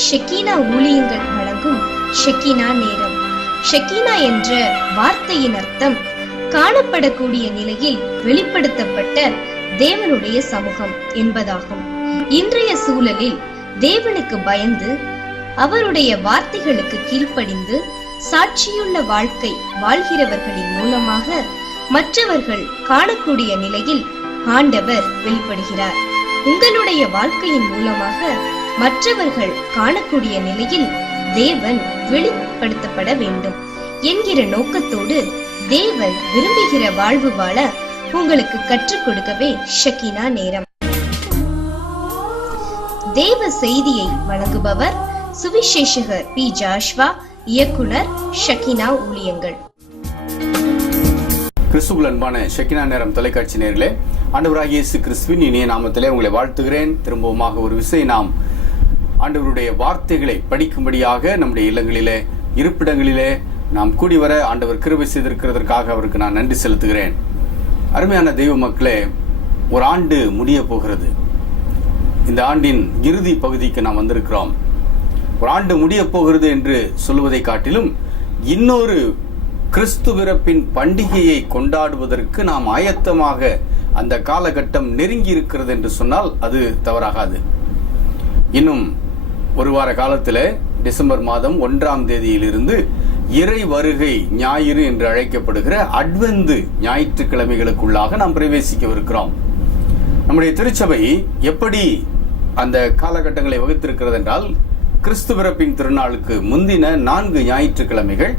ஷெக்கீனா ஊழியங்கள் வழங்கும் ஷெக்கீனா நேரம். ஷெக்கீனா என்ற வார்த்தையின் அர்த்தம் காணப்படக்கூடிய நிலையில் வெளிப்படுத்தப்பட்ட தேவனுடைய சமூகம் என்பதாகும். இன்றைய சூழலில் தேவனுக்கு பயந்து அவருடைய வார்த்தைகளுக்கு கீழ்ப்படிந்து சாட்சியுள்ள வாழ்க்கை வாழ்கிறவர்களின் மூலமாக மற்றவர்கள் காணக்கூடிய நிலையில் ஆண்டவர் வெளிப்படுகிறார். உங்களுடைய வாழ்க்கையின் மூலமாக மற்றவர்கள் காணக்கூடிய நிலையில் தேவன் வெளிப்படுத்தப்பட வேண்டும் என்கிற நோக்கத்தோடு தேவன் விரும்புகிற வாழ்வு வாழ உங்களுக்கு கற்றுக் கொடுக்கவே ஷெக்கீனா நேரம். தேவ செய்தியை வழங்குபவர் சுவிசேஷகர் பி. ஜாஷ்வா, இயக்குனர், ஷெக்கீனா ஊழியங்கள். கிறிஸ்துவுக்குள் அன்பான ஷெக்கீனா நேரம் தொலைக்காட்சி நேயர்களே, ஆண்டவராகிய இயேசு கிறிஸ்துவின் இனிய நாமத்திலே உங்களை வாழ்த்துகிறேன். திரும்பவுமாக ஒரு விசை நாம் ஆண்டவருடைய வார்த்தைகளை படிக்கும்படியாக நம்முடைய இல்லங்களிலே இருப்பிடங்களிலே நாம் கூடி வர ஆண்டவர் கிருபை செய்திருக்கிறதற்காக அவருக்கு நான் நன்றி செலுத்துகிறேன். அருமையான தெய்வ மக்களே, ஒரு ஆண்டு முடிய போகிறது. இந்த ஆண்டின் இறுதி பகுதிக்கு நாம் வந்திருக்கிறோம். ஒரு ஆண்டு முடிய போகிறது என்று சொல்லுவதை காட்டிலும் இன்னொரு கிறிஸ்து பிறப்பின் பண்டிகையை கொண்டாடுவதற்கு நாம் ஆயத்தமாக அந்த காலகட்டம் நெருங்கி இருக்கிறது என்று சொன்னால் அது தவறாகாது. இன்னும் ஒரு வார காலத்தில் டிசம்பர் மாதம் 1ஆம் தேதியிலிருந்து இறை வருகை ஞாயிறு என்று அழைக்கப்படுகிற அட்வெந்து ஞாயிற்றுக்கிழமைகளுக்குள்ளாக நாம் பிரவேசிக்கவிருக்கிறோம். நம்முடைய திருச்சபை எப்படி அந்த காலகட்டங்களை வகுத்திருக்கிறது என்றால், கிறிஸ்து பிறப்பின் திருநாளுக்கு முந்தின 4 ஞாயிற்றுக்கிழமைகள்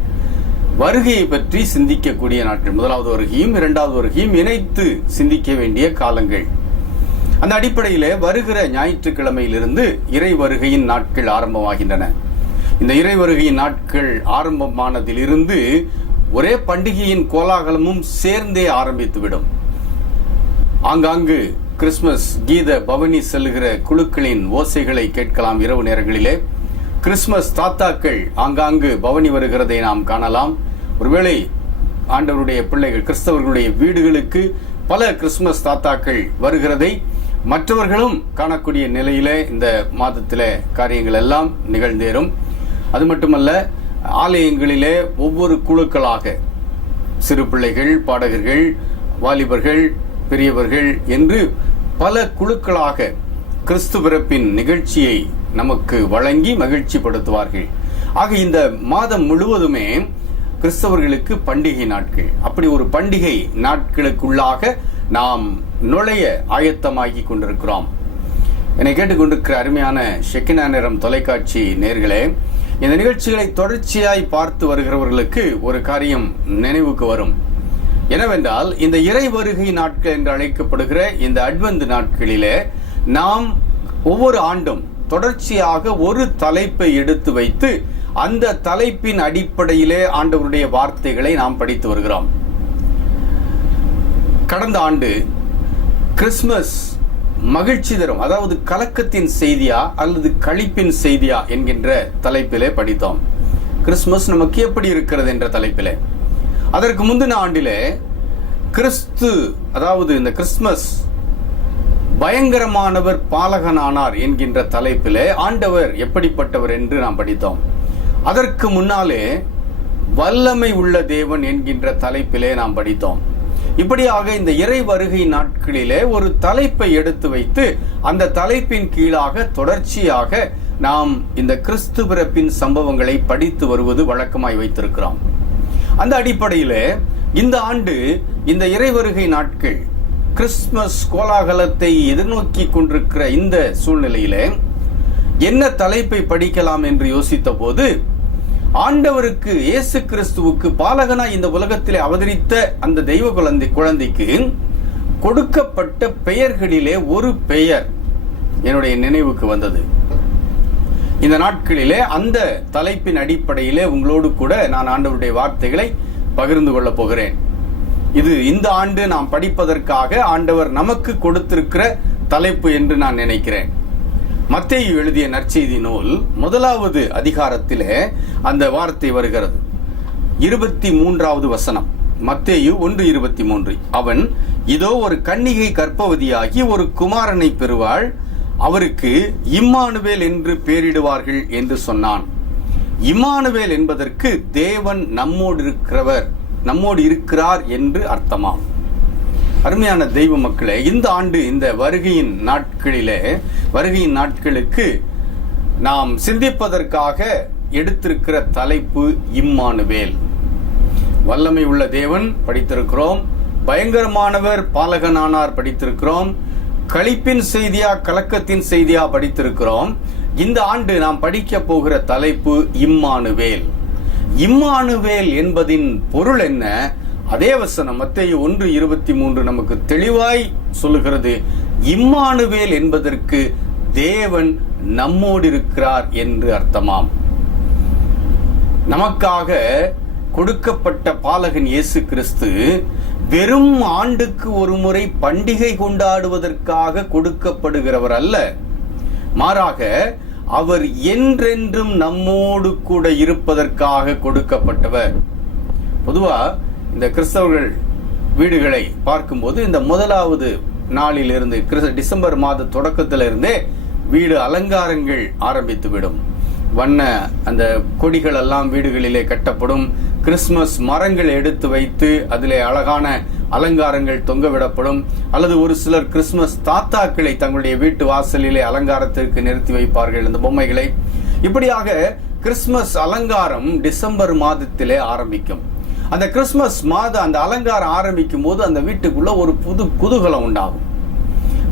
வருகையை பற்றி சிந்திக்கக்கூடிய நாட்கள். 1வது வருகையும் 2வது வருகையும் இணைத்து சிந்திக்க வேண்டிய காலங்கள். அந்த அடிப்படையிலே வருகிற ஞாயிற்றுக்கிழமையிலிருந்து இறை வருகையின் நாட்கள் ஆரம்பமாகின்றன. இந்த இறை வருகையின் நாட்கள் ஆரம்பமானதிலிருந்து ஒரே பண்டிகையின் கோலாகலமும் சேர்ந்தே ஆரம்பித்துவிடும். ஆங்காங்கு கிறிஸ்துமஸ் கீத பவனி செல்லுகிற குழுக்களின் ஓசைகளை கேட்கலாம். இரவு நேரங்களிலே கிறிஸ்துமஸ் தாத்தாக்கள் ஆங்காங்கு பவனி வருகிறதை நாம் காணலாம். ஒருவேளை ஆண்டவருடைய பிள்ளைகள் கிறிஸ்தவர்களுடைய வீடுகளுக்கு பல கிறிஸ்துமஸ் தாத்தாக்கள் வருகிறதை மற்றவர்களும் காணக்கூடிய நிலையிலே இந்த மாதத்திலே காரியங்கள் எல்லாம் நிகழ்ந்தேறும். அது மட்டுமல்ல, ஆலயங்களிலே ஒவ்வொரு குழுக்களாக சிறு பிள்ளைகள், பாடகர்கள், வாலிபர்கள், பெரியவர்கள் என்று பல குழுக்களாக கிறிஸ்து பிறப்பின் நிகழ்ச்சியை நமக்கு வழங்கி மகிழ்ச்சிப்படுத்துவார்கள். ஆக இந்த மாதம் முழுவதுமே கிறிஸ்தவர்களுக்கு பண்டிகை நாட்கள். அப்படி ஒரு பண்டிகை நாட்களுக்குள்ளாக நாம் நுழைய ஆயத்தமாகி கொண்டிருக்கிறோம். என்னை கேட்டுக்கொண்டிருக்கிற அருமையான ஷெக்கீனா நேரம் தொலைக்காட்சி நேயர்களே, இந்த நிகழ்ச்சிகளை தொடர்ச்சியாய் பார்த்து வருகிறவர்களுக்கு ஒரு காரியம் நினைவுக்கு வரும். என்னவென்றால், இந்த இறை வருகை நாட்கள் என்று அழைக்கப்படுகிற இந்த அட்வெந்து நாட்களிலே நாம் ஒவ்வொரு ஆண்டும் தொடர்ச்சியாக ஒரு தலைப்பை எடுத்து வைத்து அந்த தலைப்பின் அடிப்படையிலே ஆண்டவருடைய வார்த்தைகளை நாம் படித்து வருகிறோம். கடந்த ஆண்டு கிறிஸ்துமஸ் மகிழ்ச்சி தரும், அதாவது கலக்கத்தின் செய்தியா அல்லது களிப்பின் செய்தியா என்கின்ற தலைப்பிலே படித்தோம். கிறிஸ்துமஸ் நமக்கு எப்படி இருக்கிறது என்ற தலைப்பிலே. அதற்கு முந்தின ஆண்டிலே கிறிஸ்து, அதாவது இந்த கிறிஸ்துமஸ் பயங்கரமானவர் பாலகனானார் என்கின்ற தலைப்பிலே ஆண்டவர் எப்படிப்பட்டவர் என்று நாம் படித்தோம். அதற்கு முன்னாலே வல்லமை உள்ள தேவன் என்கின்ற தலைப்பிலே நாம் படித்தோம். இப்படியாக இந்த இறை வருகை நாட்களிலே ஒரு தலைப்பை எடுத்து வைத்து அந்த தலைப்பின் கீழாக தொடர்ச்சியாக நாம் இந்த கிறிஸ்து பிறப்பின் சம்பவங்களை படித்து வருவது வழக்கமாய் வைத்திருக்கிறோம். அந்த அடிப்படையிலே இந்த ஆண்டு இந்த இறை வருகை நாட்கள் கிறிஸ்துமஸ் கோலாகலத்தை எதிர்நோக்கி கொண்டிருக்கிற இந்த சூழ்நிலையிலே என்ன தலைப்பை படிக்கலாம் என்று யோசித்த போது, ஆண்டவருக்கு இயேசு கிறிஸ்துவுக்கு பாலகனாய் இந்த உலகத்திலே அவதரித்த அந்த தெய்வ குழந்தைக்கு கொடுக்கப்பட்ட பெயர்களிலே ஒரு பெயர் என்னுடைய நினைவுக்கு வந்தது. இந்த நாட்களிலே அந்த தலைப்பின் அடிப்படையிலே உங்களோடு கூட நான் ஆண்டவருடைய வார்த்தைகளை பகிர்ந்து கொள்ளப் போகிறேன். இது இந்த ஆண்டு நாம் படிப்பதற்காக ஆண்டவர் நமக்கு கொடுத்திருக்கிற தலைப்பு என்று நான் நினைக்கிறேன். மத்தேயு எழுதிய நற்செய்தி நூல் 1வது அதிகாரத்திலே அந்த வார்த்தை வருகிறது. 23வது வசனம், மத்தேயு 1:23. அவன், இதோ ஒரு கன்னிகை கர்ப்பவதியாகி ஒரு குமாரனை பெறுவாள், அவருக்கு இம்மானுவேல் என்று பெயரிடுவார்கள் என்று சொன்னான். இம்மானுவேல் என்பதற்கு தேவன் நம்மோடு இருக்கிறார் என்று அர்த்தமாம். அருமையான தெய்வ மக்களே, இந்த ஆண்டு இந்த வருகையின் நாட்களுக்கு நாம் சிந்திப்பதற்காக எடுத்திருக்கிற தலைப்பு இம்மானுவேல். வல்லமை உள்ள தேவன் படித்திருக்கிறோம், பயங்கரமானவர் பாலகனானார் படித்திருக்கிறோம், களிப்பின் செய்தியா கலக்கத்தின் செய்தியா படித்திருக்கிறோம். இந்த ஆண்டு நாம் படிக்க போகிற தலைப்பு இம்மானுவேல். இம்மானுவேல் என்பதின் பொருள் என்ன? அதே வசனம் மத்தேயு 1:23 நமக்கு தெளிவாய் சொல்லுகிறது. இம்மானுவேல் என்பதற்கு தேவன் நம்மோடு இருக்கிறார் என்று அர்த்தமாம். நமக்காக கொடுக்கப்பட்ட பாலகன் இயேசு கிறிஸ்து வெறும் ஆண்டுக்கு ஒரு முறை பண்டிகை கொண்டாடுவதற்காக கொடுக்கப்படுகிறவர் அல்ல. மாறாக அவர் என்றென்றும் நம்மோடு கூட இருப்பதற்காக கொடுக்கப்பட்டவர். பொதுவா இந்த கிறிஸ்தவர்கள் வீடுகளை பார்க்கும்போது இந்த முதலாவது நாளிலிருந்து டிசம்பர் மாத தொடக்கத்திலிருந்தே வீடு அலங்காரங்கள் ஆரம்பித்துவிடும். வண்ண அந்த கொடிகள் எல்லாம் வீடுகளிலே கட்டப்படும். கிறிஸ்துமஸ் மரங்கள் எடுத்து வைத்து அதிலே அழகான அலங்காரங்கள் தொங்கவிடப்படும். அல்லது ஒரு சிலர் கிறிஸ்துமஸ் தாத்தாக்களை தங்களுடைய வீட்டு வாசலிலே அலங்காரத்திற்கு நிறுத்தி வைப்பார்கள், இந்த பொம்மைகளை. இப்படியாக கிறிஸ்துமஸ் அலங்காரம் டிசம்பர் மாதத்திலே ஆரம்பிக்கும். அந்த கிறிஸ்துமஸ் மாதம் அந்த அலங்காரம் ஆரம்பிக்கும் போது அந்த வீட்டுக்குள்ள ஒரு புது குதூகலம் உண்டாகும்.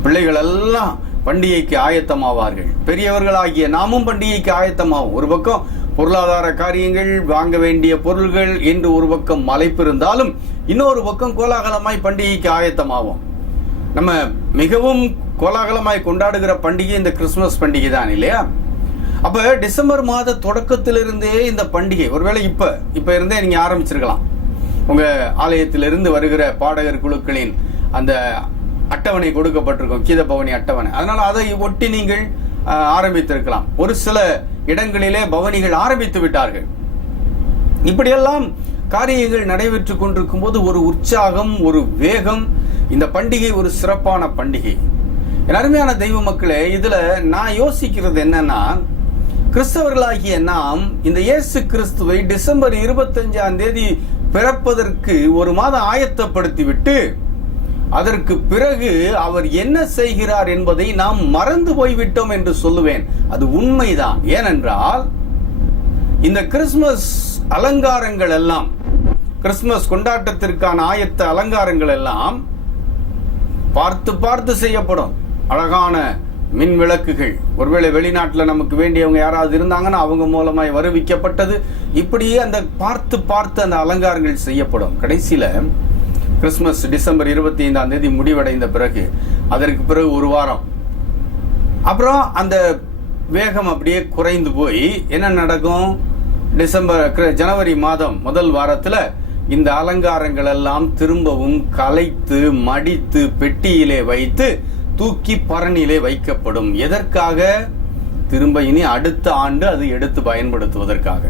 பிள்ளைகள் எல்லாம் பண்டிகைக்கு ஆயத்தமாவார்கள். பெரியவர்களாகிய நாமும் பண்டிகைக்கு ஆயத்தமாகும். ஒரு பக்கம் பொருளாதார காரியங்கள், வாங்க வேண்டிய பொருள்கள் என்று ஒரு பக்கம் மலைப்பு இருந்தாலும், இன்னொரு பக்கம் கோலாகலமாய் பண்டிகைக்கு ஆயத்தமாகும். நம்ம மிகவும் கோலாகலமாய் கொண்டாடுகிற பண்டிகை இந்த கிறிஸ்துமஸ் பண்டிகை தான், இல்லையா? அப்ப டிசம்பர் மாத தொடக்கத்திலிருந்தே இந்த பண்டிகை, ஒருவேளை இப்ப இருந்தே நீங்க ஆரம்பிச்சிருக்கலாம். உங்க ஆலயத்திலிருந்து வருகிற பாடகர் குழுக்களின் அந்த அட்டவணை கொடுக்கப்பட்டிருக்கும், கீத பவனி அட்டவணை. அதனால அதை ஒட்டி நீங்கள் ஆரம்பித்திருக்கலாம். ஒரு சில இடங்களிலே பவனிகள் ஆரம்பித்து விட்டார்கள். இப்படியெல்லாம் காரியங்கள் நடைபெற்றுக் கொண்டிருக்கும் போது ஒரு உற்சாகம், ஒரு வேகம். இந்த பண்டிகை ஒரு சிறப்பான பண்டிகை. என் அருமையான தெய்வ மக்களே, இதுல நான் யோசிக்கிறது என்னன்னா, கிறிஸ்தவர்களாகிய நாம் இந்த இயேசு கிறிஸ்துவை டிசம்பர் 25 பிறப்பதற்கு ஒரு மாதம் ஆயத்தப்படுத்தி விட்டு அதற்கு பிறகு அவர் என்ன செய்கிறார் என்பதை நாம் மறந்து போய்விட்டோம் என்று சொல்லுவேன். அது உண்மைதான். ஏனென்றால் இந்த கிறிஸ்துமஸ் அலங்காரங்கள் எல்லாம், கிறிஸ்துமஸ் கொண்டாட்டத்திற்கான ஆயத்த அலங்காரங்கள் எல்லாம் பார்த்து பார்த்து செய்யப்படும். அழகான மின் விளக்குகள், ஒருவேளை வெளிநாட்டில் நமக்கு வேண்டியவங்க யாராவது இருந்தாங்கன்னா அவங்க மூலமாய் வருவிக்கப்பட்டது. இப்படியே அந்த பார்த்து பார்த்து அந்த அலங்காரங்கள் செய்யப்படும். கடைசியில கிறிஸ்துமஸ் டிசம்பர் 25 முடிவடைந்த பிறகு, அதற்கு பிறகு ஒரு வாரம் அப்புறம் அந்த வேகம் அப்படியே குறைந்து போய் என்ன நடக்கும்? ஜனவரி மாதம் முதல் வாரத்துல இந்த அலங்காரங்கள் எல்லாம் திரும்பவும் கலைத்து மடித்து பெட்டியிலே வைத்து தூக்கி பரணியிலே வைக்கப்படும். எதற்காக? திரும்ப இனி அடுத்த ஆண்டு அது எடுத்து பயன்படுத்துவதற்காக.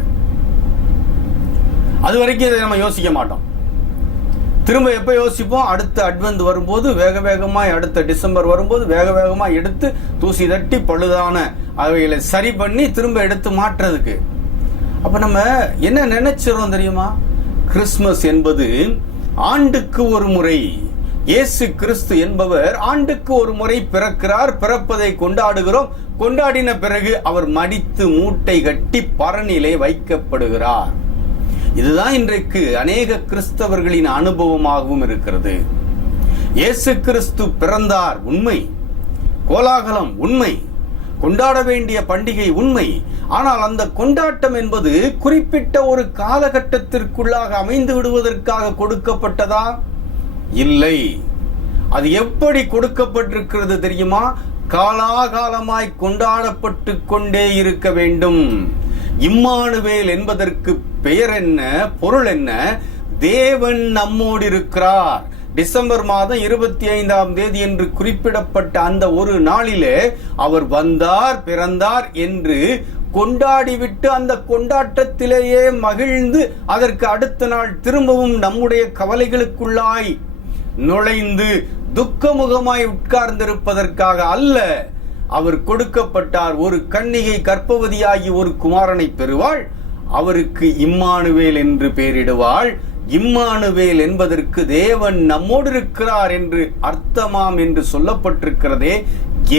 அது வரைக்கும் இதை நம்ம யோசிக்க மாட்டோம். திரும்ப எப்ப யோசிப்போம்? அடுத்த அட்வென்ட் வரும்போது வேக வேகமாய், அடுத்த டிசம்பர் வரும்போது வேக வேகமாய் எடுத்து தூசி தட்டி பழுதான அவைகளை சரி பண்ணி திரும்ப எடுத்து மாற்றுறதுக்கு. அப்ப நம்ம என்ன நினைச்சிரோம் தெரியுமா? கிறிஸ்துமஸ் என்பது ஆண்டுக்கு ஒரு முறை. இயேசு கிறிஸ்து என்பவர் ஆண்டுக்கு ஒரு முறை பிறக்கிறார். பிறப்பதை கொண்டாடுகிறோம். கொண்டாடின பிறகு அவர் மடித்து மூட்டை கட்டி பரணியிலே வைக்கப்படுகிறார். இதுதான் இன்றைக்கு அநேக கிறிஸ்தவர்களின் அனுபவமாகவும் இருக்கிறது. இயேசு கிறிஸ்து பிறந்தார் உண்மை, கோலாகலம் உண்மை, கொண்டாட வேண்டிய பண்டிகை உண்மை. ஆனால் அந்த கொண்டாட்டம் என்பது குறிப்பிட்ட ஒரு காலகட்டத்திற்குள்ளாக அமைந்து விடுவதற்காக கொடுக்கப்பட்டதா? இல்லை. அது எப்படி கொடுக்கப்பட்டிருக்கிறது தெரியுமா? காலாகாலமாய் கொண்டாடப்பட்டு கொண்டே இருக்க வேண்டும். இம்மானுவேல் என்பதற்கு பெயர் என்ன, பொருள் என்ன? தேவன் நம்மோடு இருக்கிறார். டிசம்பர் மாதம் 25 என்று குறிப்பிடப்பட்ட அந்த ஒரு நாளிலே அவர் வந்தார், பிறந்தார் என்று கொண்டாடிவிட்டு அந்த கொண்டாட்டத்திலேயே மகிழ்ந்து அதற்கு அடுத்த நாள் திரும்பவும் நம்முடைய கவலைகளுக்குள்ளாய் நுழைந்து துக்கமுகமாய் உட்கார்ந்திருப்பதற்காக அல்ல. அவர் கொடுக்கப்பட்டார். ஒரு கன்னிகை கர்ப்பவதியாகி ஒரு குமாரனை பெறுவாள், அவருக்கு இம்மானுவேல் என்று பெயரிடுவாள். இம்மானுவேல் என்பதற்கு தேவன் நம்மோடு இருக்கிறார் என்று அர்த்தமாம் என்று சொல்லப்பட்டிருக்கிறதே.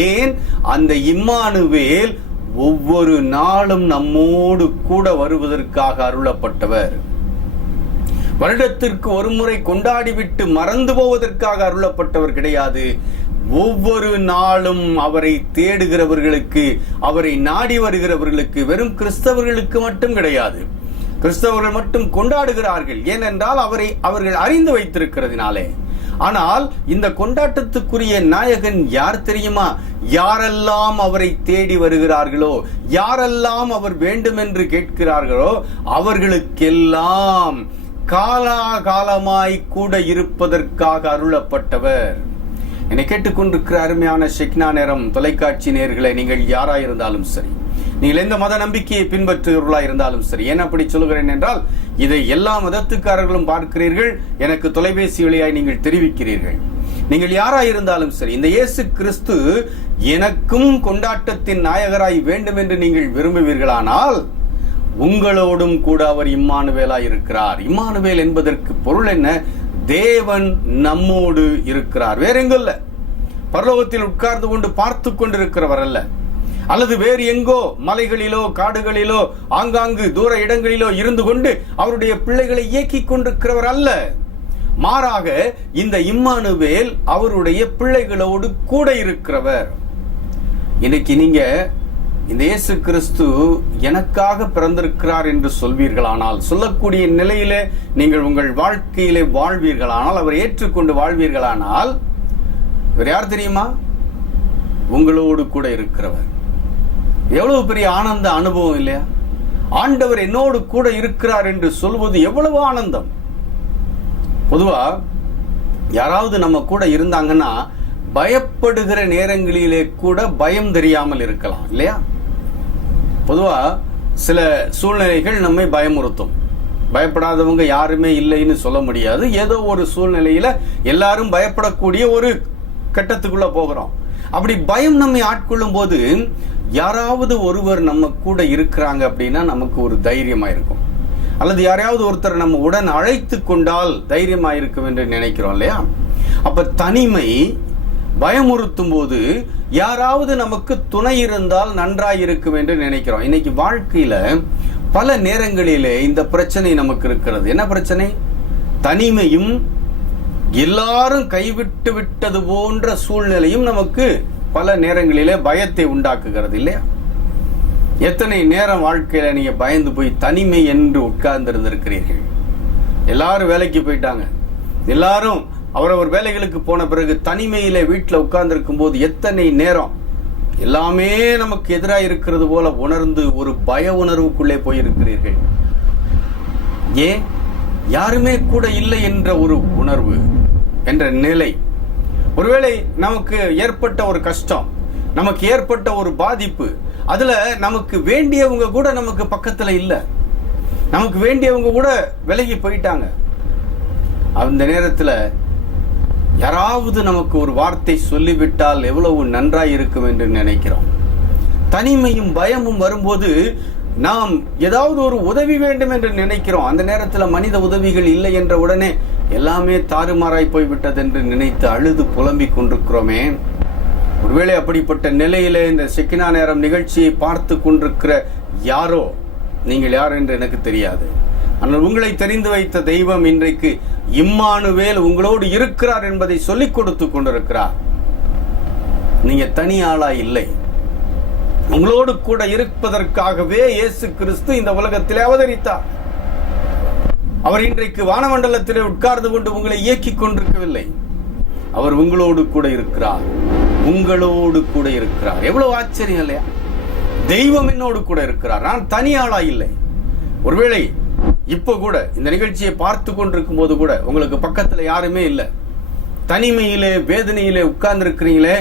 ஏன்? அந்த இம்மானுவேல் ஒவ்வொரு நாளும் நம்மோடு கூட வருவதற்காக அருளப்பட்டவர். வருடத்திற்கு ஒரு முறை கொண்டாடிவிட்டு மறந்து போவதற்காக அருளப்பட்டவர் கிடையாது. ஒவ்வொரு நாளும் அவரை தேடுகிறவர்களுக்கு, அவரை நாடி வருகிறவர்களுக்கு, வெறும் கிறிஸ்தவர்களுக்கு மட்டும் கிடையாது. கிறிஸ்தவர்கள் மட்டும் கொண்டாடுகிறார்கள், ஏனென்றால் அவர்கள் அறிந்து வைத்திருக்கிறதுனாலே. ஆனால் இந்த கொண்டாட்டத்துக்குரிய நாயகன் யார் தெரியுமா? யாரெல்லாம் அவரை தேடி வருகிறார்களோ, யாரெல்லாம் அவர் வேண்டும் என்று கேட்கிறார்களோ, அவர்களுக்கெல்லாம் காலாகாலமாய் கூட இருப்பதற்காக அருளப்பட்டவர். என்னை கேட்டுக்கொண்டிருக்கிற அருமையான ஷெக்கினா நேரம் தொலைக்காட்சி நேயர்களே, நீங்கள் யாராயிருந்தாலும் சரி, நீங்கள் எந்த மத நம்பிக்கையை பின்பற்றுகிறவர்களாக இருந்தாலும் சரி. ஏன் அப்படி சொல்லுகிறேன் என்றால், இதை எல்லா மதத்துக்காரர்களும் பார்க்கிறீர்கள், எனக்கு தொலைபேசி வழியாய் நீங்கள் தெரிவிக்கிறீர்கள். நீங்கள் யாராயிருந்தாலும் சரி, இந்த இயேசு கிறிஸ்து எனக்கும் கொண்டாட்டத்தின் நாயகராய் வேண்டும் என்று நீங்கள் விரும்புவீர்களானால், உங்களோடும் கூட அவர் இம்மானுவேலாய் இருக்கிறார். இம்மானுவேல் என்பதற்கு பொருள் என்ன? தேவன் நம்மோடு இருக்கிறார். வேற எங்கும் இல்ல. பரலோகத்தில் உட்கார்ந்து கொண்டு பார்த்து கொண்டிருக்கிறவர் அல்ல, அல்லது வேறு எங்கோ மலைகளிலோ காடுகளிலோ ஆங்காங்கு தூர இடங்களிலோ இருந்து கொண்டு அவருடைய பிள்ளைகளை இயக்கிக் கொண்டிருக்கிறவர் அல்ல. மாறாக இந்த இம்மானுவேல் அவருடைய பிள்ளைகளோடு கூட இருக்கிறவர். இன்னைக்கு நீங்க இந்த இயேசு கிறிஸ்து எனக்காக பிறந்திருக்கிறார் என்று சொல்வீர்களானால், சொல்லக்கூடிய நிலையிலே நீங்கள் உங்கள் வாழ்க்கையிலே வாழ்வீர்களானால், அவரை ஏற்றுக்கொண்டு வாழ்வீர்களானால், இவர் யார் தெரியுமா? உங்களோடு கூட இருக்கிறவர். எவ்வளவு பெரிய ஆனந்த அனுபவம் இல்லையா? ஆண்டவர் என்னோடு கூட இருக்கிறார் என்று சொல்வது எவ்வளவு ஆனந்தம். பொதுவா யாராவது நம்ம கூட இருந்தாங்கன்னா பயப்படுகிற நேரங்களிலே கூட பயம் தெரியாமல் இருக்கலாம் இல்லையா? பொதுவா சில சூழ்நிலைகள் நம்மை பயமுறுத்தும். பயப்படாதவங்க யாருமே இல்லைன்னு சொல்ல முடியாது. ஏதோ ஒரு சூழ்நிலையில எல்லாரும் பயப்படக்கூடிய ஒரு கட்டத்துக்குள்ள போகிறோம். அப்படி பயம் நம்மை ஆட்கொள்ளும் போது யாராவது ஒருவர் நம்ம கூட இருக்கிறாங்க அப்படின்னா நமக்கு ஒரு தைரியமா இருக்கும். அல்லது யாரையாவது ஒருத்தர் நம்ம உடன் அழைத்து கொண்டால் தைரியமா இருக்கும் என்று நினைக்கிறோம் இல்லையா? அப்ப தனிமை பயமுறுத்தும் போது யாராவது நமக்கு துணை இருந்தால் நன்றாயிருக்கும் என்று நினைக்கிறோம். இன்னைக்கு வாழ்க்கையில பல நேரங்களிலே இந்த பிரச்சனை நமக்கு இருக்கிறது. என்ன பிரச்சனை? தனிமையும் எல்லாரும் கைவிட்டு விட்டது போன்ற சூழ்நிலையும் நமக்கு பல நேரங்களிலே பயத்தை உண்டாக்குகிறது இல்லையா? எத்தனை நேரம் வாழ்க்கையில நீங்க பயந்து போய் தனிமை என்று உட்கார்ந்து இருந்திருக்கிறீர்கள். எல்லாரும் வேலைக்கு போயிட்டாங்க, எல்லாரும் அவரவர் வேலைகளுக்கு போன பிறகு தனிமையில வீட்டுல உட்கார்ந்து இருக்கும் போது எத்தனை நேரம் எல்லாமே நமக்கு எதிராக இருக்கிறது போல உணர்ந்து ஒரு பய உணர்வுக்குள்ளே போயிருக்கிறீர்கள். ஏன்? யாருமே கூட இல்லை என்ற ஒரு உணர்வு, என்ற நிலை. ஒருவேளை நமக்கு ஏற்பட்ட ஒரு கஷ்டம், நமக்கு ஏற்பட்ட ஒரு பாதிப்பு, அதுல நமக்கு வேண்டியவங்க கூட நமக்கு பக்கத்துல இல்ல, நமக்கு வேண்டியவங்க கூட விலகி போயிட்டாங்க. அந்த நேரத்துல யாராவது நமக்கு ஒரு வார்த்தை சொல்லிவிட்டால் எவ்வளவு நன்றாய் இருக்கும் என்று நினைக்கிறோம். தனிமையும் பயமும் வரும்போது நாம் ஏதாவது ஒரு உதவி வேண்டும் என்று நினைக்கிறோம். அந்த நேரத்தில் மனித உதவிகள் இல்லை என்ற உடனே எல்லாமே தாறுமாறாய் போய்விட்டது என்று நினைத்து அழுது புலம்பிக் கொண்டிருக்கிறோமே. ஒருவேளை அப்படிப்பட்ட நிலையிலே இந்த ஷெக்கினா நேரம் நிகழ்ச்சியை பார்த்து கொண்டிருக்கிற யாரோ, நீங்கள் யார் என்று எனக்கு தெரியாது, ஆனால் உங்களை தெரிந்து வைத்த தெய்வம் இன்றைக்கு இம்மானுவேல் உங்களோடு இருக்கிறார் என்பதை சொல்லிக் கொடுத்து கொண்டிருக்கிறார். நீங்க தனி ஆளா இல்லை, உங்களோடு கூட இருப்பதற்காகவே இயேசு கிறிஸ்து இந்த உலகத்திலே அவதரித்தார். அவர் இன்றைக்கு வானமண்டலத்திலே உட்கார்ந்து கொண்டு உங்களை இயக்கிக் கொண்டிருக்கவில்லை, அவர் உங்களோடு கூட இருக்கிறார். உங்களோடு கூட இருக்கிறார். எவ்வளவு ஆச்சரியம் இல்லையா? தெய்வம் என்னோடு கூட இருக்கிறார், நான் தனி ஆளா இல்லை. ஒருவேளை இப்ப கூட இந்த நிகழ்ச்சியை பார்த்து கொண்டிருக்கும் போது கூட உங்களுக்கு பக்கத்துல யாருமே இல்லை, தனிமையிலே வேதனையிலே உட்கார்ந்து இருக்கிறீங்களே,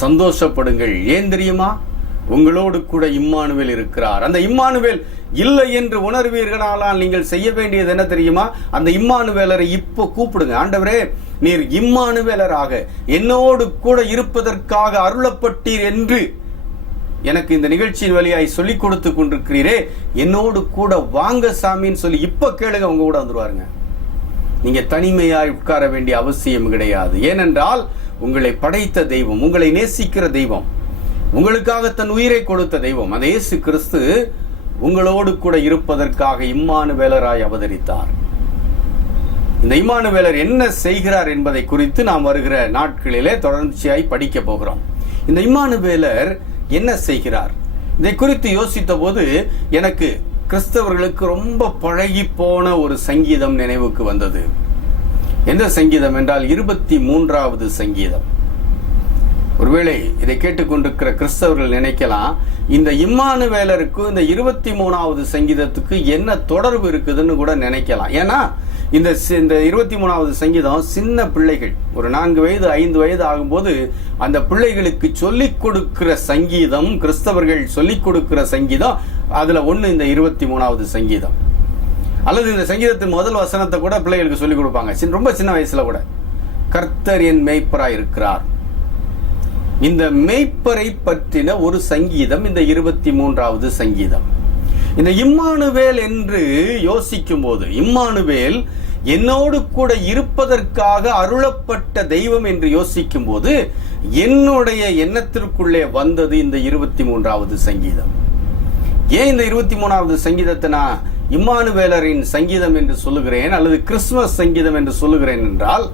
சந்தோஷப்படுங்கள். ஏன் தெரியுமா? உங்களோடு கூட இம்மானுவேல் இருக்கிறார். அந்த இம்மானுவேல் இல்லை என்று உணர்வீர்களானால் நீங்கள் செய்ய வேண்டியது என்ன தெரியுமா? அந்த இம்மானுவேலரை இப்போ கூப்பிடுங்க. ஆண்டவரே, நீர் இம்மானுவேலராக என்னோடு கூட இருப்பதற்காக அருளப்பட்டீர் என்று எனக்கு இந்த நிகழ்ச்சியின் வழியாய் சொல்லிக் கொடுத்து கொண்டிருக்கிறீரே, என்னோடு கூட வாங்க சாமின்னு சொல்லி இப்ப கேளுங்க, உங்க கூட வந்துருவாருங்க. நீங்க தனிமையாய் உட்கார வேண்டிய அவசியம் கிடையாது. ஏனென்றால் உங்களை படைத்த தெய்வம், உங்களை நேசிக்கிற தெய்வம், உங்களுக்காக தன் உயிரை கொடுத்த தெய்வம், அந்த இயேசு கிறிஸ்து உங்களோடு கூட இருப்பதற்காக இம்மானுவேலராய் அவதரித்தார். இந்த இம்மானுவேலர் என்ன செய்கிறார் என்பதை குறித்து நாம் வருகிற நாட்களிலே தொடர்ச்சியாய் படிக்க போகிறோம். இந்த இம்மானுவேலர் என்ன செய்கிறார் இதை குறித்து யோசித்த போது எனக்கு கிறிஸ்தவர்களுக்கு ரொம்ப பழகி போன ஒரு சங்கீதம் நினைவுக்கு வந்தது. எந்த சங்கீதம் என்றால் 23வது சங்கீதம். ஒருவேளை இதை கேட்டுக்கொண்டிருக்கிற கிறிஸ்தவர்கள் நினைக்கலாம், இந்த இம்மானுவேலருக்கு இந்த 23வது சங்கீதத்துக்கு என்ன தொடர்பு இருக்குதுன்னு கூட நினைக்கலாம். ஏன்னா இந்த 23வது சங்கீதம் சின்ன பிள்ளைகள் ஒரு 4 வயது 5 வயது ஆகும்போது அந்த பிள்ளைகளுக்கு சொல்லிக் கொடுக்கிற சங்கீதம், கிறிஸ்தவர்கள் சொல்லிக் கொடுக்கிற சங்கீதம், அதுல ஒண்ணு இந்த 23வது சங்கீதம். அல்லது இந்த சங்கீதத்தின் முதல் வசனத்தை கூட பிள்ளைகளுக்கு சொல்லிக் கொடுப்பாங்க, ரொம்ப சின்ன வயசுல கூட. கர்த்தர் என் மேய்ப்பராய் இருக்கிறார். இந்த மேய்ப்பரை பற்றின ஒரு சங்கீதம் இந்த 23வது சங்கீதம். இந்த இம்மானுவேல் என்று யோசிக்கும் போது, இம்மானுவேல் என்னோடு கூட இருப்பதற்காக அருளப்பட்ட தெய்வம் என்று யோசிக்கும் போது என்னுடைய எண்ணத்திற்குள்ளே வந்தது இந்த 23வது சங்கீதம். ஏன் இந்த 23வது சங்கீதத்தை நான் இம்மானுவேலரின் சங்கீதம் என்று சொல்லுகிறேன் அல்லது கிறிஸ்துமஸ் சங்கீதம் என்று சொல்லுகிறேன் என்றால்,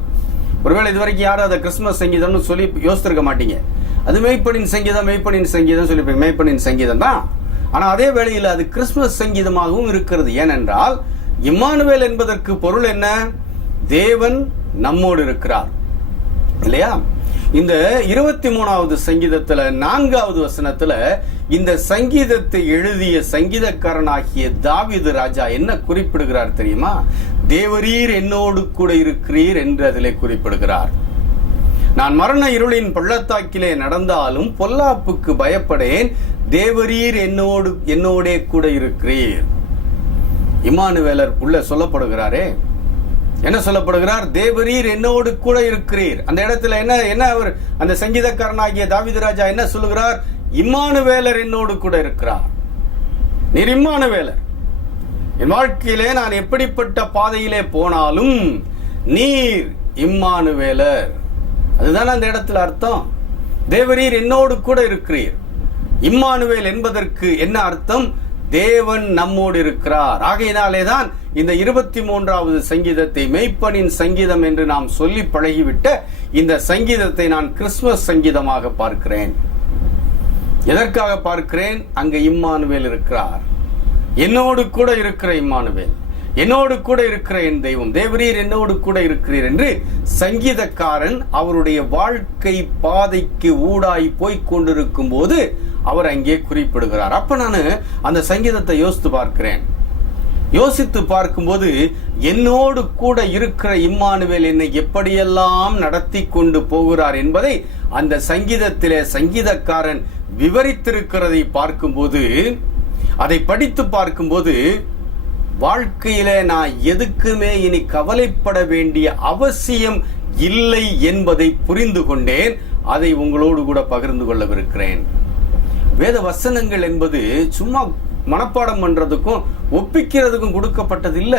ஒருவேளை இதுவரைக்கும் யாரும் அதை கிறிஸ்துமஸ் சங்கீதம்னு சொல்லி யோசித்திருக்க மாட்டீங்க. அது மெய்ப்பனின் சங்கீதம், மெய்ப்பனின் சங்கீதம் சொல்லி மெய்ப்பனின் சங்கீதம் தான். ஆனா அதே வேளையில் அது கிறிஸ்துமஸ் சங்கீதமாகவும் இருக்கிறது. ஏனென்றால் இம்மானுவேல் என்பதற்கு பொருள் என்ன? தேவன் நம்மோடு இருக்கிறார், இல்லையா? இந்த 23வது சங்கீதத்துல 4வது வசனத்துல இந்த சங்கீதத்தை எழுதிய சங்கீதக்காரனாகிய தாவீது ராஜா என்ன குறிப்பிடுகிறார் தெரியுமா? தேவரீர் என்னோடு கூட இருக்கிறீர் என்று அதிலே குறிப்பிடுகிறார். நான் மரண இருளின் பள்ளத்தாக்கிலே நடந்தாலும் பொல்லாப்புக்கு பயப்படேன், தேவரீர் என்னோடே கூட இருக்கிறீர். இம்மானுவேலர் உள்ள சொல்லப்படுகிறாரே, என்ன சொல்லப்படுகிறார்? தேவரீர் என்னோடு கூட இருக்கிறீர். அந்த இடத்துல என்ன அவர் அந்த சங்கீதக்காரனாகிய தாவீது ராஜா என்ன சொல்லுகிறார்? இம்மானுவேலர் என்னோடு கூட இருக்கிறார். நீர் இம்மானுவேலர். என் வாழ்க்கையிலே நான் எப்படிப்பட்ட பாதையிலே போனாலும் நீர் இம்மானுவேலர். அதுதான் அந்த இடத்துல அர்த்தம். தேவரீர் என்னோடு கூட இருக்கிறீர். இம்மானுவேல் என்பதற்கு என்ன அர்த்தம்? தேவன் நம்மோடு இருக்கிறார். ஆகையினாலேதான் இந்த 23வது சங்கீதத்தை மெய்ப்பனின் சங்கீதம் என்று நாம் சொல்லி பழகிவிட்ட இந்த சங்கீதத்தை நான் கிறிஸ்துமஸ் சங்கீதமாக பார்க்கிறேன். எதற்காக பார்க்கிறேன்? அங்க இம்மானுவேல் இருக்கிறார். என்னோடு கூட இருக்கிற இம்மானுவேல், என்னோடு கூட இருக்கிற என் தெய்வம், தேவரீர் என்னோடு கூட இருக்கிறீர் என்று சங்கீதக்காரன் அவருடைய வாழ்க்கை பாதைக்கு ஊடாய் போய்க் கொண்டிருக்கும் போது அவர் அங்கே குறிப்பிடுகிறார். அப்ப நான் அந்த சங்கீதத்தை யோசித்து பார்க்கும்போது என்னோடு கூட இருக்கிற இம்மானுவேல் என்னை எப்படியெல்லாம் நடத்தி கொண்டு போகிறார் என்பதை அந்த சங்கீதத்திலே சங்கீதக்காரன் விவரித்திருக்கிறதை பார்க்கும்போது, அதை படித்து பார்க்கும்போது, வாழ்க்கையில நான் எதுக்குமே இனி கவலைப்பட வேண்டிய அவசியம் இல்லை என்பதை புரிந்து கொண்டேன். அதை உங்களோடு கூட பகிர்ந்து கொள்ளவிருக்கிறேன். வேத வசனங்கள் என்பது சும்மா மனப்பாடம் பண்றதுக்கும் ஒப்பிக்கிறதுக்கும் கொடுக்கப்பட்டது இல்ல,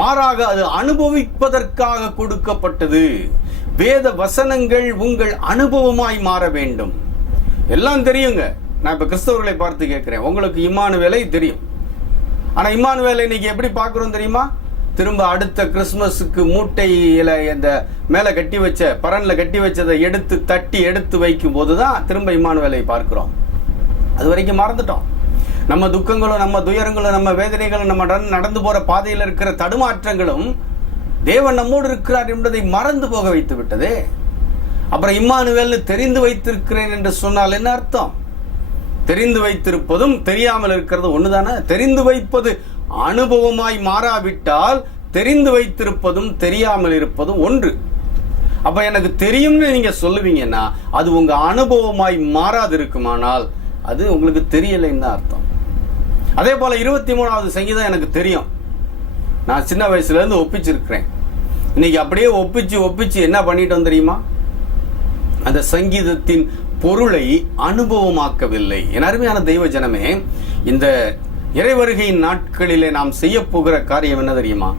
மாறாக அது அனுபவிப்பதற்காக கொடுக்கப்பட்டது. வேத வசனங்கள் உங்கள் அனுபவமாய் மாற வேண்டும். எல்லாம் தெரியுங்க. நான் இப்ப கிறிஸ்தவர்களை பார்த்து கேட்கிறேன், உங்களுக்கு இம்மானுவேலை தெரியும். ஆனா இம்மானுவேலை இன்னைக்கு எப்படி பார்க்கிறோம் தெரியுமா? திரும்ப அடுத்த கிறிஸ்துமஸுக்கு மூட்டையில இந்த மேல கட்டி வச்ச பரன்ல கட்டி வச்சதை எடுத்து வைக்கும் போதுதான் திரும்ப இம்மானுவேலை பார்க்கிறோம். அது வரைக்கும் மறந்துட்டோம். நம்ம துக்கங்களும் நம்ம துயரங்களும் நம்ம வேதனைகளும் நம்ம நடந்து போற பாதையில் இருக்கிற தடுமாற்றங்களும் தேவன் நம்மோடு இருக்கிறார் என்பதை மறந்து போக வைத்து விட்டதே. அப்புறம் இம்மானுவேல் தெரிந்து வைத்திருக்கிறேன் என்று சொன்னால் என்ன அர்த்தம்? தெரிந்து வைத்திருப்பதும் தெரியாமல் இருக்கிறது ஒண்ணுதானே. தெரிந்து வைப்பது அனுபவமாய் மாறாவிட்டால் தெரிந்து வைத்திருப்பதும் தெரியாமல் இருப்பதும் ஒன்று. அப்ப எனக்கு தெரியும்னு நீங்க சொல்லுவீங்கன்னா அது உங்க அனுபவமாய் மாறாது இருக்குமானால் அது உங்களுக்கு தெரியலைன்னு தான் அர்த்தம். அதே போல 23வது சங்கீதம் எனக்கு தெரியும், நான் சின்ன வயசுல இருந்து ஒப்பிச்சிருக்கிறேன். இன்னைக்கு அப்படியே ஒப்பிச்சு என்ன பண்ணிட்டோம் தெரியுமா? அந்த சங்கீதத்தின் பொருளை அனுபவமாக்கவில்லை. என் அருமையான தெய்வ ஜனமே, இந்த இறைவருகையின் நாட்களிலே நாம் செய்ய போகிற காரியம் என்ன தெரியுமா?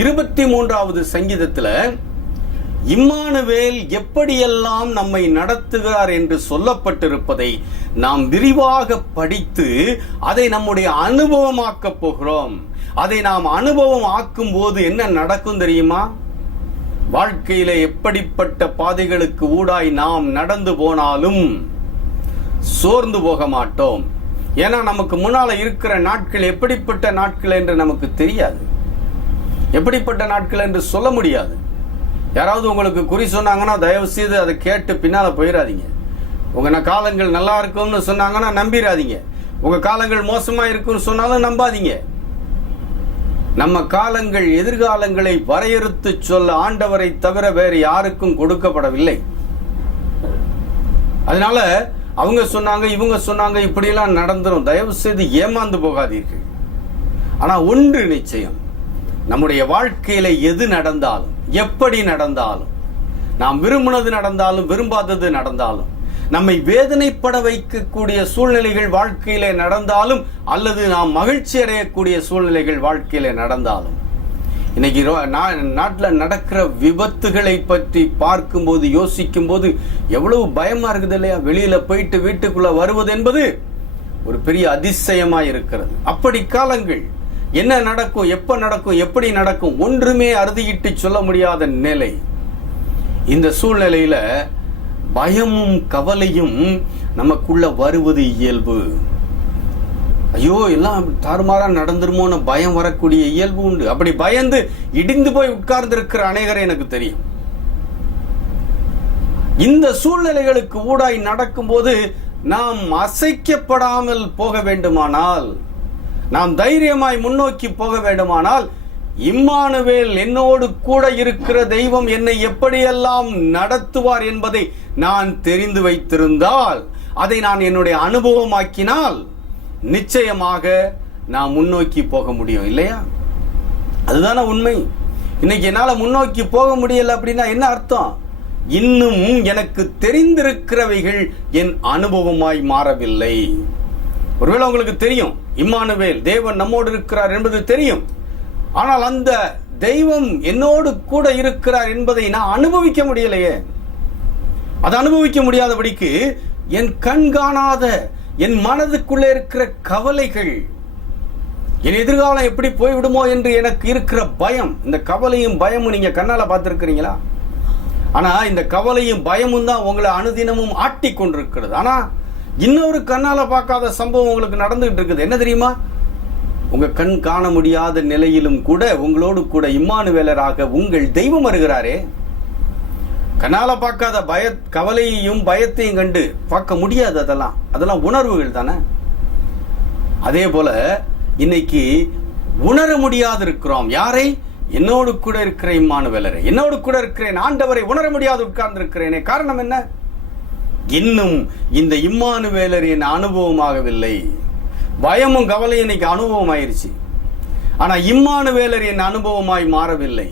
23வது சங்கீதத்துல இம்மானுவேல் எப்படியெல்லாம் நம்மை நடத்துகிறார் என்று சொல்லப்பட்டிருப்பதை நாம் விரிவாக படித்து அதை நம்முடைய அனுபவமாக்க போகிறோம். அதை நாம் அனுபவம் ஆக்கும் போது என்ன நடக்கும் தெரியுமா? வாழ்க்கையில எப்படிப்பட்ட பாதைகளுக்கு ஊடாய் நாம் நடந்து போனாலும் சோர்ந்து போக மாட்டோம். ஏன்னா நமக்கு முன்னால இருக்கிற நாட்கள் எப்படிப்பட்ட நாட்கள் என்று நமக்கு தெரியாது, எப்படிப்பட்ட நாட்கள் என்று சொல்ல முடியாது. யாராவது உங்களுக்கு குறி சொன்னாங்கன்னா தயவு செய்து அதை கேட்டு பின்னால போயிடாதீங்க. உங்க காலங்கள் நல்லா இருக்கும்னு சொன்னாங்கன்னா நம்பிடாதீங்க. உங்க காலங்கள் மோசமா இருக்கும்னு சொன்னாலும் நம்பாதீங்க. நம்ம காலங்கள் எதிர்காலங்களை வரையறுத்து சொல்ல ஆண்டவரை தவிர வேறு யாருக்கும் கொடுக்கப்படவில்லை. அதனால அவங்க சொன்னாங்க, இவங்க சொன்னாங்க, இப்படியெல்லாம் நடந்துரும். தயவு செய்து ஏமாந்து போகாதீர்கள். ஆனா ஒன்று நிச்சயம், நம்முடைய வாழ்க்கையில எது நடந்தாலும், எப்படி நடந்தாலும், நாம் விரும்பினது நடந்தாலும் விரும்பாதது நடந்தாலும், நம்மை வேதனைப்பட வைக்கக்கூடிய சூழ்நிலைகள் வாழ்க்கையில நடந்தாலும் அல்லது நாம் மகிழ்ச்சி அடையக்கூடிய சூழ்நிலைகள் வாழ்க்கையில நடந்தாலும், இன்னைக்கு நாட்டில் நடக்கிற விபத்துகளை பற்றி பார்க்கும்போது யோசிக்கும் போது எவ்வளவு பயமா இருக்குது இல்லையா? வெளியில போயிட்டு வீட்டுக்குள்ள வருவது என்பது ஒரு பெரிய அதிசயமா இருக்கிறது. அப்படி காலங்கள் என்ன நடக்கும், எப்ப நடக்கும், எப்படி நடக்கும், ஒன்றுமே அறுதியிட்டு சொல்ல முடியாத நிலை. இந்த சூழ்நிலையில பயமும் கவலையும் நமக்குள்ள வருவது இயல்பு. ஐயோ எல்லாம் தாறுமாறா நடந்துருமோன்னு பயம் வரக்கூடிய இயல்பு உண்டு. அப்படி பயந்து இடிந்து போய் உட்கார்ந்து இருக்கிற அநேகரை எனக்கு தெரியும். இந்த சூழ்நிலைகளுக்கு ஊடாய் நடக்கும் போது நாம் அசைக்கப்படாமல் போக வேண்டுமானால், நாம் தைரியமாய் முன்னோக்கி போக வேண்டுமானால், இம்மானுவேல் என்னோடு கூட இருக்கிற தெய்வம் என்னை எப்படியெல்லாம் நடத்துவார் என்பதை நான் தெரிந்து வைத்திருந்தால், அதை நான் என்னுடைய அனுபவமாக்கினால் நிச்சயமாக நான் முன்னோக்கி போக முடியும் இல்லையா? அதுதானே உண்மை. இன்னைக்கு என்னால முன்னோக்கி போக முடியல அப்படின்னா என்ன அர்த்தம்? இன்னும் எனக்கு தெரிந்திருக்கிறவைகள் என் அனுபவமாய் மாறவில்லை. ஒருவேளை உங்களுக்கு தெரியும் இம்மானுவேல் தேவன் நம்மோடு இருக்கிறார் என்பது தெரியும். ஆனால் அந்த தெய்வம் என்னோடு கூட இருக்கிறார் என்பதை நான் அனுபவிக்க முடியலையே. அது அனுபவிக்க முடியாதபடிக்கு என் கண் காணாத என் மனதுக்குள்ளே இருக்கிற கவலைகள், என் எதிர்காலம் எப்படி போய்விடுமோ என்று எனக்கு இருக்கிற பயம், இந்த கவலையும் பயமும் நீங்க கண்ணால பார்த்திருக்கிறீங்களா? ஆனா இந்த கவலையும் பயமும் தான் உங்களை அனுதினமும் ஆட்டி கொண்டிருக்கிறது. ஆனா இன்னொரு கண்ணால பார்க்காத சம்பவம் உங்களுக்கு நடந்துகிட்டு இருக்குது. என்ன தெரியுமா? உங்க கண் காண முடியாத நிலையிலும் கூட உங்களோடு கூட இம்மானுவேலராக உங்கள் தெய்வம் வருகிறாரே. கண்ணால பார்க்காத கவலையையும் பயத்தையும் கண்டு பார்க்க முடியாது. அதெல்லாம் உணர்வுகள் தானே. அதே போல இன்னைக்கு உணர முடியாது இருக்கிறோம். யாரை? என்னோடு கூட இருக்கிற இம்மானுவேலரை, என்னோடு கூட இருக்கிறேன் ஆண்டவரை உணர முடியாது உட்கார்ந்து இருக்கிறேனே. காரணம் என்ன? இன்னும் இந்த இம்மானுவேலர் என் அனுபவமாகவில்லை. பயமும் கவலையும் இன்னைக்கு அனுபவம் ஆயிருச்சு. ஆனா இம்மானுவேலர் என் அனுபவமாய் மாறவில்லை.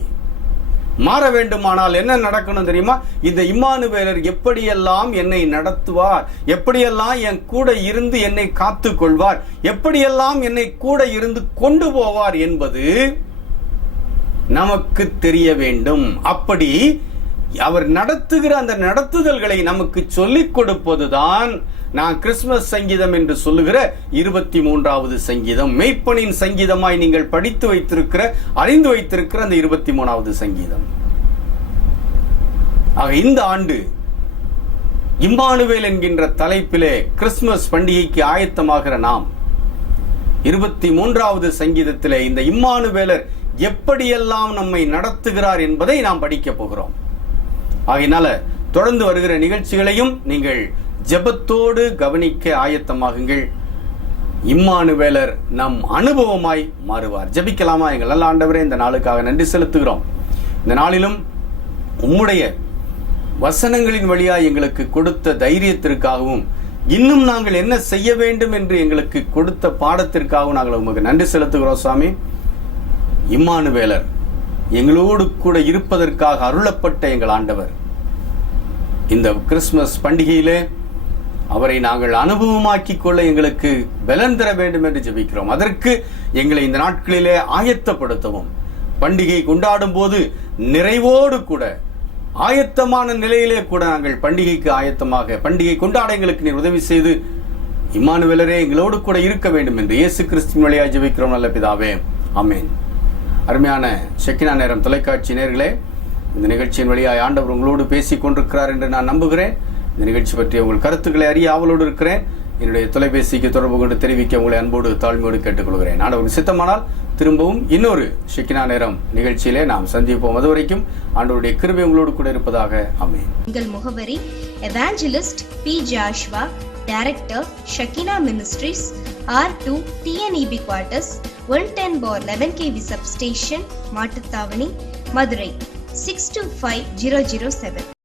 மாற வேண்டுமானால் என்ன நடக்கணும் தெரியுமா? இந்த இம்மானுவேலர் எப்படியெல்லாம் என்னை நடத்துவார், எப்படியெல்லாம் என் கூட இருந்து என்னை காத்துக் கொள்வார், எப்படியெல்லாம் என்னை கூட இருந்து கொண்டு போவார் என்பது நமக்கு தெரிய வேண்டும். அப்படி அவர் நடத்துகிற அந்த நடத்துதல்களை நமக்கு சொல்லிக் கொடுப்பதுதான் நான் கிறிஸ்துமஸ் சங்கீதம் என்று சொல்லுகிற 23வது சங்கீதம். மெய்ப்பனின் சங்கீதமாய் நீங்கள் படித்து வைத்திருக்கிற, அறிந்து வைத்திருக்கிற அந்த 23வது சங்கீதம். ஆக இந்த ஆண்டு இம்மானுவேல் என்கின்ற தலைப்பிலே கிறிஸ்துமஸ் பண்டிகைக்கு ஆயத்தமாகிற நாம் 23வது சங்கீதத்திலே இந்த இம்மானுவேலர் எப்படியெல்லாம் நம்மை நடத்துகிறார் என்பதை நாம் படிக்க போகிறோம். ஆகையினால தொடர்ந்து வருகிற நிகழ்ச்சிகளையும் நீங்கள் ஜெபத்தோடு கவனிக்க ஆயத்தமாகுங்கள். இம்மானுவேலர் நம் அனுபவமாய் மாறுவார். ஜெபிக்கலாமா? எங்கள் நல்ல ஆண்டவரே, இந்த நாளுக்காக நன்றி செலுத்துகிறோம். இந்த நாளிலும் உம்முடைய வசனங்களின் வழியாய் எங்களுக்கு கொடுத்த தைரியத்திற்காகவும் இன்னும் நாங்கள் என்ன செய்ய வேண்டும் என்று எங்களுக்கு கொடுத்த பாடத்திற்காக நாங்கள் உமக்கு நன்றி செலுத்துகிறோம் சுவாமி. இம்மானுவேலர் எங்களோடு கூட இருப்பதற்காக அருளப்பட்ட எங்கள் ஆண்டவர், இந்த கிறிஸ்துமஸ் பண்டிகையிலே அவரை நாங்கள் அனுபவமாக்கிக் கொள்ள எங்களுக்கு பலன் தர வேண்டும் என்று ஜெபிக்கிறோம். அதற்கு எங்களை இந்த நாட்களிலே ஆயத்தப்படுத்தவும், பண்டிகை கொண்டாடும் போது நிறைவோடு கூட ஆயத்தமான நிலையிலே கூட நாங்கள் பண்டிகைக்கு ஆயத்தமாக பண்டிகை கொண்டாட எங்களுக்கு நீர் உதவி செய்து இம்மானுவேலரே எங்களோடு கூட இருக்க வேண்டும் என்று இயேசு கிறிஸ்துவின் வழியாக ஜெபிக்கிறோம் நல்ல பிதாவே, ஆமென். அருமையான ஷெக்கினா நேரம் தொலைக்காட்சி நேயர்களே, இந்த நிகழ்ச்சியின் வழியாக ஆண்டவர் உங்களோடு பேசிக் கொண்டிருக்கிறார் என்று நான் நம்புகிறேன். இந்த நிகழ்ச்சி பற்றி உங்கள் கருத்துக்களை அறிய ஆவலோடு இருக்கிறேன். என்னுடைய தொலைபேசிக்கு தொடர்பு கொண்டு தெரிவிக்க உங்களை அன்போடு தாழ்மையோடு கேட்டுக்கொள்கிறேன். ஆண்டவர் சித்தமானால் திரும்பவும் இன்னொரு ஷெக்கினா நேரம் நிகழ்ச்சியிலே நாம் சந்திப்போம். அதுவரைக்கும் ஆண்டவருடைய கிருபை உங்களோடு கூட இருப்பதாக. ஆமென். எங்கள் முகவரி evangelist P. Joshua, director Shekinah ministries, R2 TNEB quarters, 110/11 kV substation, Mattuthavani, Madurai 625007.